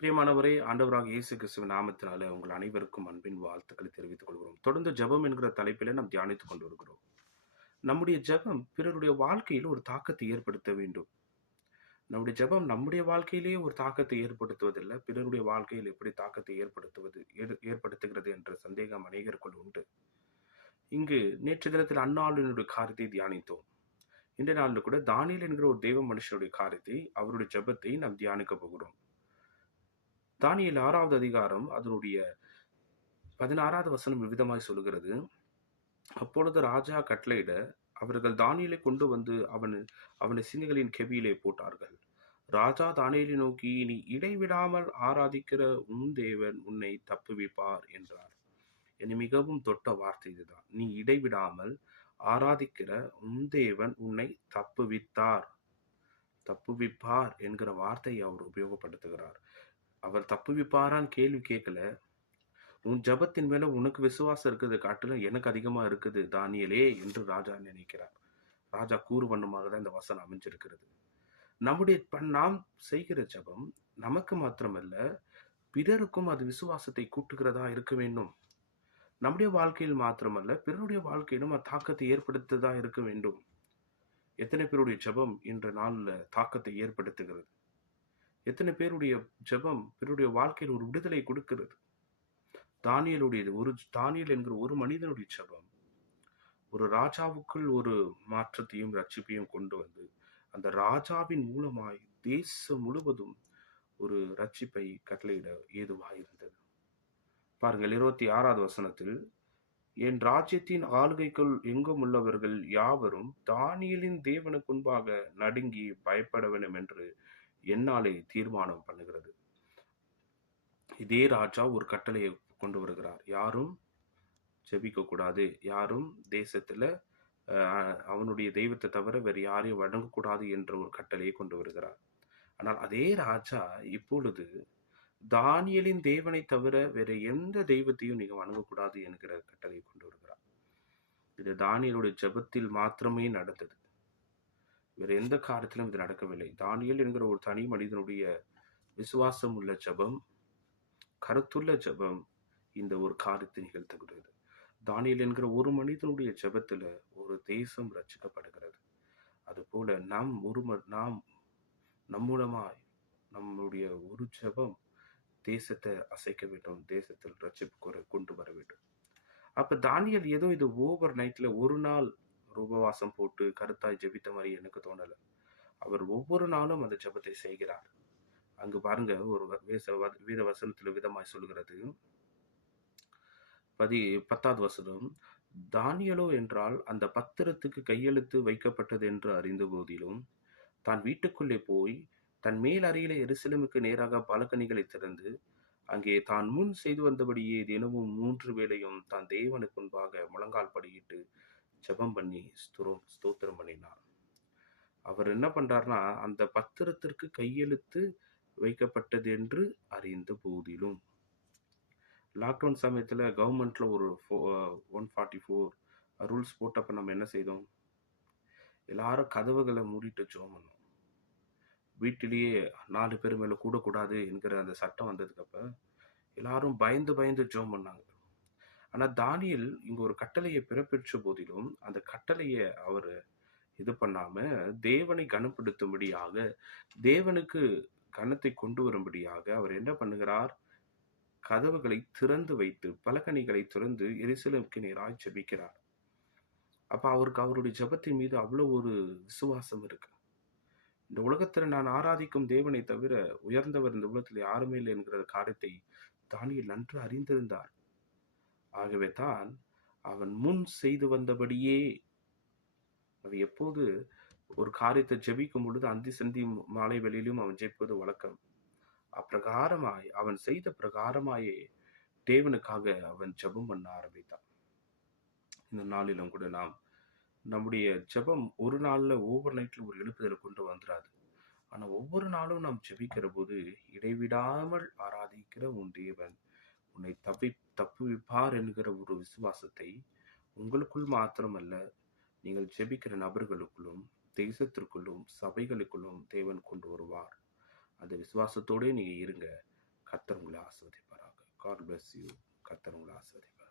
பிரியமானவரே, ஆண்டவராக இயேசு கிறிஸ்துவின் நாமத்தினால உங்கள் அனைவருக்கும் அன்பின் வாழ்த்துக்களை தெரிவித்துக் கொள்கிறோம். தொடர்ந்து ஜெபம் என்கிற தலைப்பிலே நாம் தியானித்துக் கொண்டு வருகிறோம். நம்முடைய ஜெபம் பிறருடைய வாழ்க்கையில் ஒரு தாக்கத்தை ஏற்படுத்த வேண்டும். நம்முடைய ஜெபம் நம்முடைய வாழ்க்கையிலேயே ஒரு தாக்கத்தை ஏற்படுத்துவதில்லை, பிறருடைய வாழ்க்கையில் எப்படி தாக்கத்தை ஏற்படுத்துகிறது என்ற சந்தேகம் அநேகருக்குள் உண்டு. இங்கு நேற்று தினத்தில் அன்னாளினுடைய காரியத்தை தியானித்தோம். இன்றைய நாளில் கூட தானியேல் என்கிற ஒரு தேவ மனுஷனுடைய காரியத்தை, அவருடைய ஜெபத்தை நாம் தியானிக்க போகிறோம். தானியேல் 6வது அதிகாரம் அதனுடைய 16வது வசனம் இவ்விதமாய் சொல்லுகிறது. அப்பொழுது ராஜா கட்டளையிட அவர்கள் தானியேலை கொண்டு வந்து அவனை சிங்கங்களின் கெபியிலே போட்டார்கள். ராஜா தானியேலை நோக்கி, நீ இடைவிடாமல் ஆராதிக்கிற உன் தேவன் உன்னை தப்புவிப்பார் என்றார். என்னை மிகவும் தொட்ட வார்த்தை இதுதான். நீ இடைவிடாமல் ஆராதிக்கிற உன் தேவன் உன்னை தப்புவிப்பார் என்கிற வார்த்தையை அவர் உபயோகப்படுத்துகிறார். அவர் தப்புவிப்பாரான்னு கேள்வி கேட்கல. உன் ஜபத்தின் மேல உனக்கு விசுவாசம் இருக்குது காட்டிலும் எனக்கு அதிகமா இருக்குது தானியேலே என்று ராஜா நினைக்கிறார். ராஜா கூறு வண்ணமாக தான் இந்த வசனம் அமைஞ்சிருக்கிறது. நாம் செய்கிற ஜபம் நமக்கு மாத்திரமல்ல, பிறருக்கும் அது விசுவாசத்தை கூட்டுகிறதா இருக்க வேண்டும். நம்முடைய வாழ்க்கையில் மாத்திரமல்ல, பிறருடைய வாழ்க்கையிலும் அது தாக்கத்தை ஏற்படுத்ததா இருக்க வேண்டும். எத்தனை பேருடைய ஜபம் இன்ற நாள்ல தாக்கத்தை ஏற்படுத்துகிறது? எத்தனை பேருடைய ஜபம் பிறருடைய வாழ்க்கையில் ஒரு விடுதலை கொடுக்கிறது? தானியேல் என்கிற ஒரு மனிதனுடைய ஜபம் ஒரு ராஜாவுக்குள் ஒரு மாற்றத்தையும் ரட்சிப்பையும் கொண்டு வந்து அந்த ராஜாவின் மூலமாய் தேசம் முழுவதும் ஒரு ரட்சிப்பை கட்டளையிட ஏதுவாயிருந்தது. பாருங்கள், 26வது வசனத்தில், என் ராஜ்யத்தின் ஆளுகைக்குள் எங்கும் உள்ளவர்கள் யாவரும் தானியேலின் தேவனுக்கு முன்பாக நடுங்கி பயப்பட வேண்டும் என்று என்னாலே தீர்மானம் பண்ணுகிறது. இதே ராஜா ஒரு கட்டளையை கொண்டு வருகிறார். யாரும் ஜெபிக்க கூடாது, யாரும் தேசத்துல அவனுடைய தெய்வத்தை தவிர வேறு யாரையும் வணங்கக்கூடாது என்ற ஒரு கட்டளையை கொண்டு வருகிறார். ஆனால் அதே ராஜா இப்பொழுது தானியேலின் தேவனை தவிர வேற எந்த தெய்வத்தையும் நீங்க வணங்கக்கூடாது என்கிற கட்டளையை கொண்டு வருகிறார். இது தானியேலுடைய ஜெபத்தில் மாத்திரமே நடந்தது. வேற எந்த காரியத்திலும் இது நடக்கவில்லை. தானியேல் என்கிற ஒரு தனி மனிதனுடைய விசுவாசம் உள்ள ஜெபம், கருத்துள்ள ஜெபம் இந்த ஒரு காரியத்தை நிகழ்த்துகிறது. தானியேல் என்கிற ஒரு மனிதனுடைய ஜெபத்துல ஒரு தேசம் ரட்சிக்கப்படுகிறது. அதுபோல நாம் நம்மூலமாய் நம்முடைய ஒரு ஜெபம் தேசத்தை அசைக்க வேண்டும், தேசத்தில் ரட்சிப்பு கொண்டு வர வேண்டும். அப்ப தானியேல் ஏதோ இது ஓவர் நைட்ல ஒரு நாள் உபவாசம் போட்டு கருத்தாய் ஜெபித்த மாதிரி எனக்கு தோணல. அவர் ஒவ்வொரு நாளும் அந்த ஜெபத்தை செய்கிறார். அங்கு பாருங்க, ஒரு வேத வசனத்துல விதமாய் சொல்கிறது. 10வது வசனம், தானியேலோ என்றால் அந்த பத்திரத்துக்கு கையெழுத்து வைக்கப்பட்டது என்று அறிந்த போதிலும் தான் வீட்டுக்குள்ளே போய் தன் மேல் அறையிலே எருசலேமுக்கு நேராக பாலகனிகளை திறந்து அங்கே தான் முன் செய்து வந்தபடியே தினமும் 3 வேளையும் தான் தேவனுக்கு முன்பாக முழங்கால் படியிட்டு ஜெபம் பண்ணி ஸ்தோத்திரம் பண்ணினார். அவர் என்ன பண்றாருன்னா, அந்த பத்திரத்திற்கு கையெழுத்து வைக்கப்பட்டது என்று அறிந்த போதிலும், லாக்டவுன் சமயத்துல கவர்மெண்ட்ல ஒரு 144 ரூல்ஸ் போட்டப்ப நம்ம என்ன செய்தோம்? எல்லாரும் கதவுகளை மூடிட்டு ஜெபம் பண்ணோம். வீட்டிலேயே 4 பேர் மேல கூடக்கூடாது என்கிற அந்த சட்டம் வந்ததுக்கப்ப எல்லாரும் பயந்து ஜெபம் பண்ணாங்க. ஆனா தானியேல் இங்க ஒரு கட்டளையை பிறப்பிச்ச போதிலும் அந்த கட்டளையை அவர் இது பண்ணாம தேவனை கனப்படுத்தும்படியாக, தேவனுக்கு கனத்தை கொண்டு வரும்படியாக அவர் என்ன பண்ணுகிறார்? கதவுகளை திறந்து வைத்து, பலகணிகளை திறந்து எருசலேமுக்கு நேராய் ஜெபிக்கிறார். அப்ப அவருக்கு அவருடைய ஜெபத்தின் மீது அவ்வளவு ஒரு விசுவாசம் இருக்கு. இந்த உலகத்துல நான் ஆராதிக்கும் தேவனை தவிர உயர்ந்தவர் இந்த உலகத்தில் யாருமே இல்லை என்கிற காரியத்தை தானியேல் நன்கு அறிந்திருந்தார். ஆகவே தான் அவன் முன் செய்து வந்தபடியே, அவன் எப்போது ஒரு காரியத்தை ஜெபிக்கும் பொழுது அந்தி சந்தி மாலை வெளியிலும் அவன் ஜெபிப்பது வழக்கம். அப்பிரகாரமாய் அவன் செய்த பிரகாரமாயே தேவனுக்காக அவன் ஜெபம் பண்ண ஆரம்பித்தான். இந்த நாளிலும் கூட நாம் நம்முடைய ஜெபம் ஒரு நாள்ல ஓவர் நைட்ல ஒரு எழுப்புதலை கொண்டு வந்துடாது. ஆனா ஒவ்வொரு நாளும் நாம் ஜெபிக்கிற போது, இடைவிடாமல் ஆராதிக்கிற உன் தேவன் உன்னை தப்புவிப்பார் என்கிற ஒரு விசுவாசத்தை உங்களுக்குள் மாத்திரமல்ல, நீங்கள் ஜெபிக்கிற நபர்களுக்குள்ளும், தேசத்திற்குள்ளும், சபைகளுக்குள்ளும் தேவன் கொண்டு வருவார். அந்த விசுவாசத்தோடே நீங்க இருங்க. கர்த்தர் உங்களை ஆசீர்வதிப்பாராக. God bless you. கர்த்தர் உங்களை ஆசீர்வதிப்பார்.